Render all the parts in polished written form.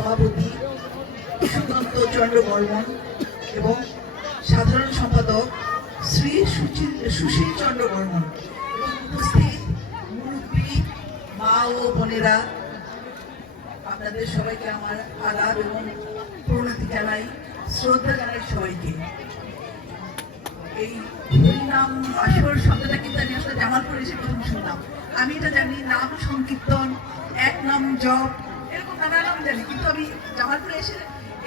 সভাপতি সুকান্ত চন্দ্র বর্মন এবং সাধারণ সম্পাদক শ্রী সুশীল চন্দ্র বর্মন এবং উপস্থিত মুরব্বী মা ও বোনেরা, আপনাদের সবাইকে আমার আদাব এবং প্রণতি জানাই, শ্রদ্ধা জানাই সবাইকে। এই হরিনাম আসর শব্দটা কিন্তু আমি আসলে জামালপুর এসে প্রথম শুনলাম। আমি এটা জানি নাম সংকীর্তন, এক নাম জপ, এরকম নানা নাম জানি, কিন্তু আমি জামালপুরে এসে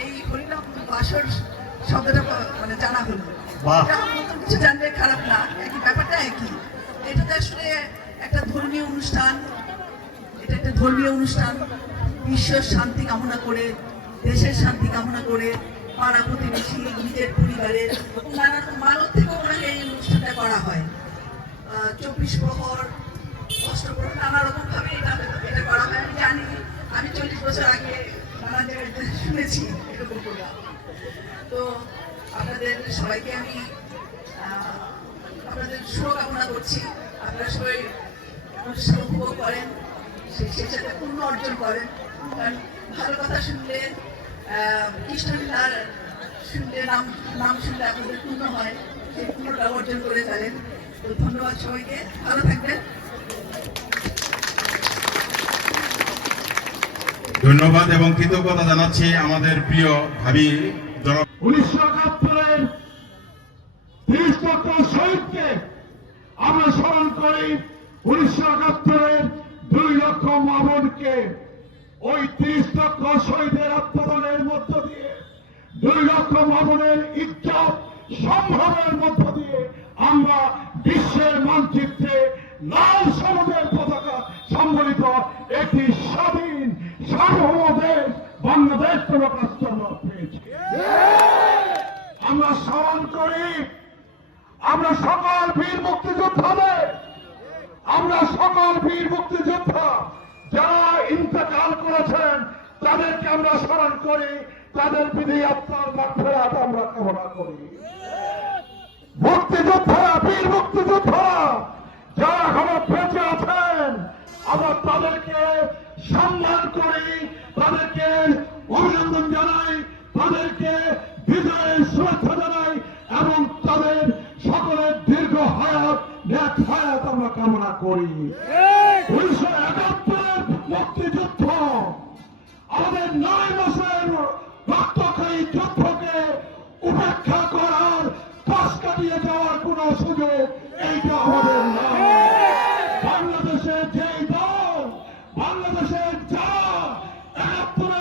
এই হরিনাম আসর শব্দটা মানে জানা হলো। নতুন কিছু জানলে খারাপ না, একই ব্যাপারটা একই। এটাতে আসলে একটা ধর্মীয় অনুষ্ঠান, এটা একটা ধর্মীয় অনুষ্ঠান বিশ্বের শান্তি কামনা করে, দেশের শান্তি কামনা করে, পাড়া প্রতিবেশী, নিজের পরিবারের নানা মানত থেকেও ওনাকে এই অনুষ্ঠানটা করা হয়। 24 প্রহর, অষ্টপ্রহর, নানা রকম ভাবে এটা করা হয়। আমি জানি, আমি 40 বছর আগে নানা জায়গায় শুনেছি এরকম প্রোগ্রাম। তো আপনাদের সবাইকে আমি আপনাদের শুভকামনা করছি। আপনারা সবাই অনুষ্ঠান উপভোগ করেন, সেই সাথে পূর্ণ অর্জন করেন। কারণ ভালো কথা শুনলে, কৃষ্ণলীলার শুনলে, নাম শুনলে আপনাদের পূর্ণ হয়, সেই পূর্ণটা অর্জন করে ফেলেন। তো ধন্যবাদ সবাইকে, ভালো থাকবেন। ধন্যবাদ এবং কৃতজ্ঞতা জানাচ্ছি আমাদের প্রিয় ভাবি 1971-এর 30 লক্ষ শহীদকে আমরা স্মরণ করি। 1971-এর 2 লক্ষ মা বোনকে, ওই 30 লক্ষ শহীদের আত্মদানের মধ্য দিয়ে, 2 লক্ষ মা বোনের ইজ্জত সম্ভ্রমের মধ্য দিয়ে আমরা বিশ্বের মানচিত্রে লাল সবুজের পতাকা সম্বলিত একটি স্বাধীন সার্বভৌম দেশ বাংলাদেশ প্রকাশ পেয়েছি। আমরা স্মরণ করি আমরা সকল বীর মুক্তিযোদ্ধাদের, আমরা সকল বীর মুক্তিযোদ্ধা যারা ইন্তেকাল করেছেন তাদেরকে আমরা স্মরণ করি, তাদের বিধি আত্মার মাগফিরাত আমরা কামনা করি। মুক্তিযোদ্ধারা, বীর মুক্তিযোদ্ধারা যারা এখনো বেঁচে আছেন, আমরা তাদেরকে সম্মান করি, তাদেরকে অভিনন্দন জানাই, তাদেরকে বিজয়ের শুভেচ্ছা জানাই এবং তাদের সকলের দীর্ঘ হায়াত, নেক হায়াত আমরা কামনা করি। 1971-এর মুক্তিযুদ্ধ আমাদের 9 মাসের রক্তক্ষয়ী যুদ্ধকে উপেক্ষা